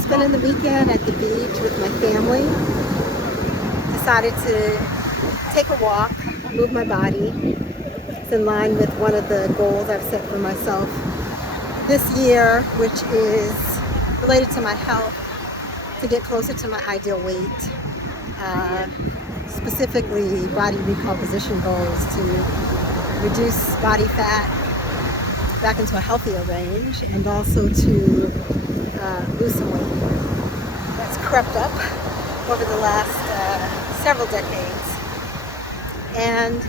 Spending the weekend at the beach with my family. Decided to take a walk, move my body. It's in line with one of the goals I've set for myself this year, which is related to my health, to get closer to my ideal weight. Specifically body recomposition goals to reduce body fat back into a healthier range, and also to lose some weight that's crept up over the last several decades. And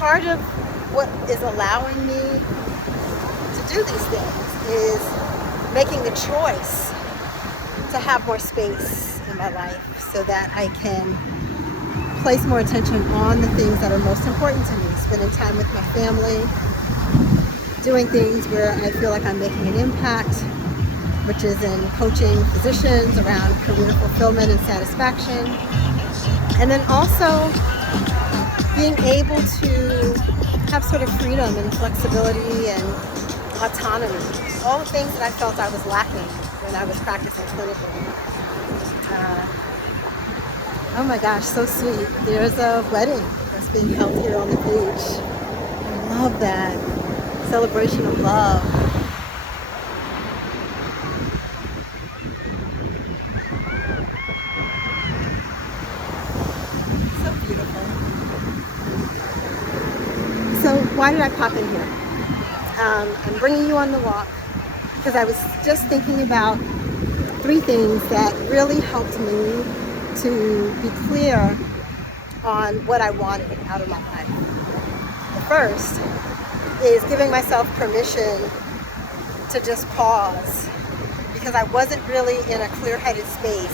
part of what is allowing me to do these things is making the choice to have more space in my life so that I can place more attention on the things that are most important to me, spending time with my family, doing things where I feel like I'm making an impact, which is in coaching physicians around career fulfillment and satisfaction. And then also being able to have sort of freedom and flexibility and autonomy, all the things that I felt I was lacking when I was practicing clinically. Oh my gosh, so sweet. There's a wedding that's being held here on the beach. I love that celebration of love. So beautiful. So why did I pop in here? I'm bringing you on the walk because I was just thinking about three things that really helped me to be clear on what I wanted out of my life. The first is giving myself permission to just pause, because I wasn't really in a clear-headed space.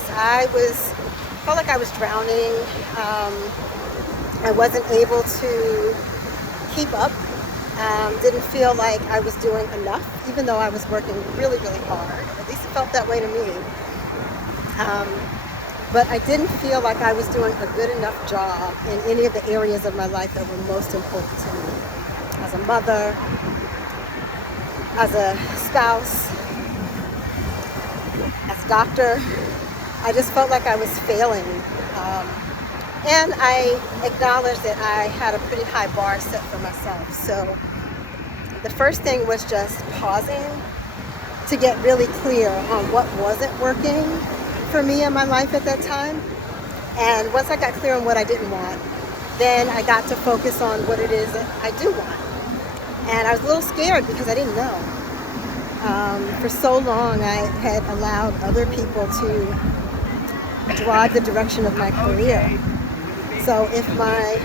Felt like I was drowning. I wasn't able to keep up. Didn't feel like I was doing enough, even though I was working really, really hard. At least it felt that way to me. But I didn't feel like I was doing a good enough job in any of the areas of my life that were most important to me. As a mother, as a spouse, as a doctor, I just felt like I was failing. And I acknowledged that I had a pretty high bar set for myself. So the first thing was just pausing to get really clear on what wasn't working for me in my life at that time. And once I got clear on what I didn't want, then I got to focus on what it is that I do want. And I was a little scared because I didn't know. For so long, I had allowed other people to drive the direction of my career. So if my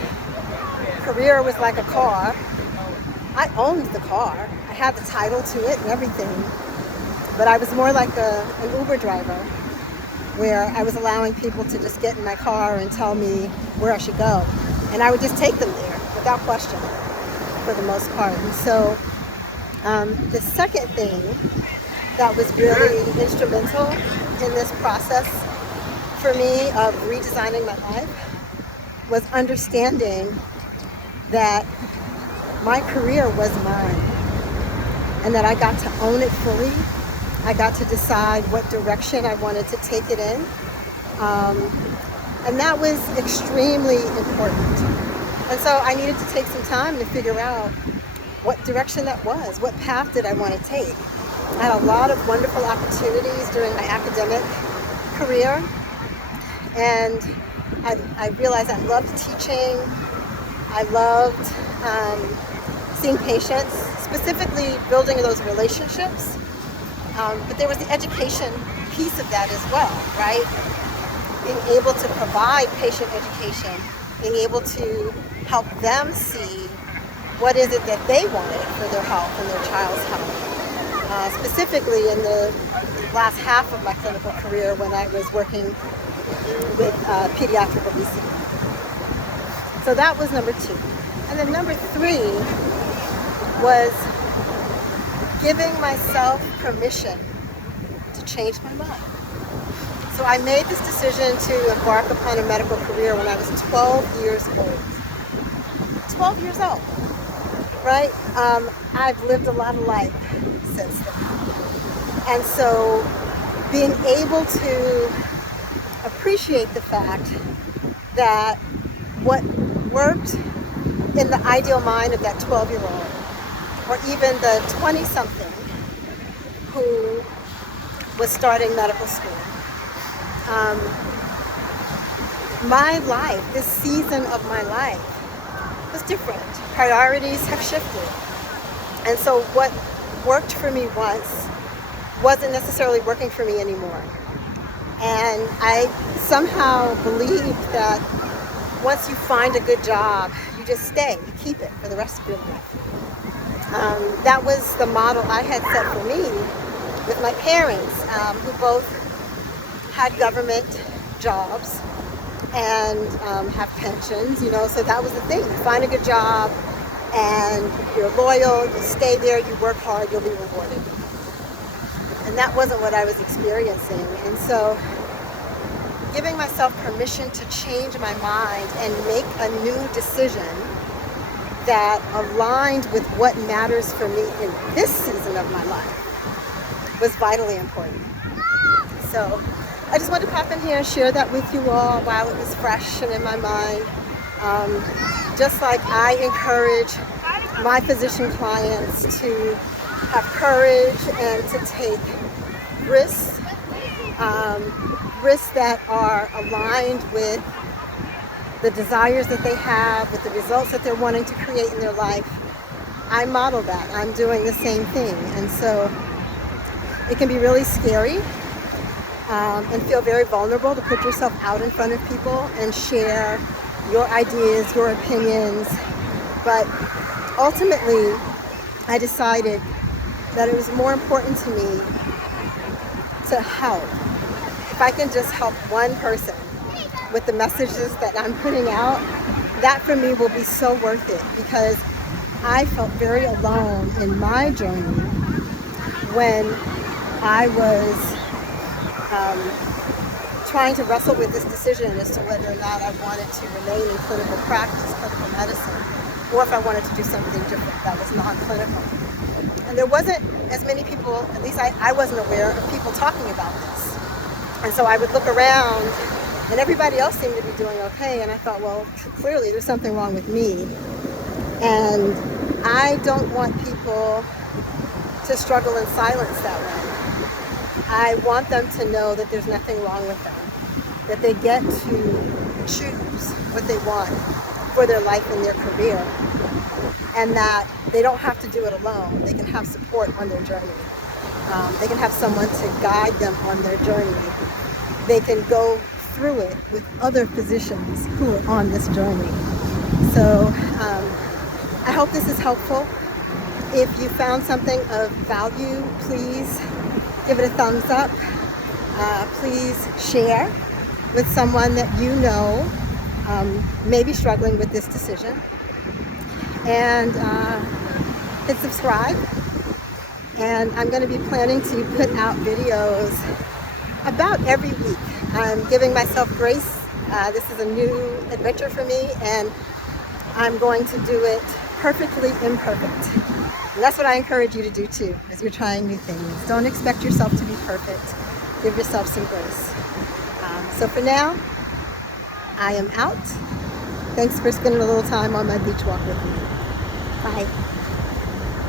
career was like a car, I owned the car. I had the title to it and everything. But I was more like an Uber driver, where I was allowing people to just get in my car and tell me where I should go. And I would just take them there without question, for the most part. And so the second thing that was really instrumental in this process for me of redesigning my life was understanding that my career was mine and that I got to own it fully. I got to decide what direction I wanted to take it in. And that was extremely important. And so I needed to take some time to figure out what direction that was. What path did I want to take? I had a lot of wonderful opportunities during my academic career. And I realized I loved teaching. I loved seeing patients, specifically building those relationships. But there was the education piece of that as well, right? Being able to provide patient education, being able to help them see what is it that they wanted for their health and their child's health. Specifically in the last half of my clinical career when I was working with pediatric obesity. So that was number 2. And then number 3 was giving myself permission to change my mind. So I made this decision to embark upon a medical career when I was 12 years old. 12 years old, right? I've lived a lot of life since then. And so being able to appreciate the fact that what worked in the ideal mind of that 12-year-old, or even the 20-something who was starting medical school, my life, this season of my life, was different. Priorities have shifted. And so what worked for me once wasn't necessarily working for me anymore. And I somehow believed that once you find a good job, you just stay, you keep it for the rest of your life. That was the model I had set for me with my parents, who both had government jobs and have pensions, so that was the thing. You find a good job and you're loyal, you stay there, you work hard, you'll be rewarded. And that wasn't what I was experiencing. And so giving myself permission to change my mind and make a new decision that aligned with what matters for me in this season of my life was vitally important. So I just wanted to pop in here and share that with you all while it was fresh and in my mind. Just like I encourage my physician clients to have courage and to take risks, risks that are aligned with the desires that they have, with the results that they're wanting to create in their life. I model that. I'm doing the same thing. And so it can be really scary and feel very vulnerable to put yourself out in front of people and share your ideas, your opinions. But ultimately, I decided that it was more important to me to help. If I can just help one person with the messages that I'm putting out, that for me will be so worth it, because I felt very alone in my journey when I was trying to wrestle with this decision as to whether or not I wanted to remain in clinical practice, clinical medicine, or if I wanted to do something different that was non-clinical. And there wasn't as many people, at least I wasn't aware of people talking about this. And so I would look around and everybody else seemed to be doing okay. And I thought, well, clearly there's something wrong with me. And I don't want people to struggle in silence that way. I want them to know that there's nothing wrong with them, that they get to choose what they want for their life and their career, and that they don't have to do it alone. They can have support on their journey. They can have someone to guide them on their journey. They can go through it with other physicians who are on this journey. So I hope this is helpful. If you found something of value, please give it a thumbs up. Please share with someone that you know may be struggling with this decision. And hit subscribe. And I'm going to be planning to put out videos about every week. I'm giving myself grace. This is a new adventure for me, and I'm going to do it perfectly imperfect. And that's what I encourage you to do too, as you're trying new things. Don't expect yourself to be perfect. Give yourself some grace. So for now, I am out. Thanks for spending a little time on my beach walk with me. Bye.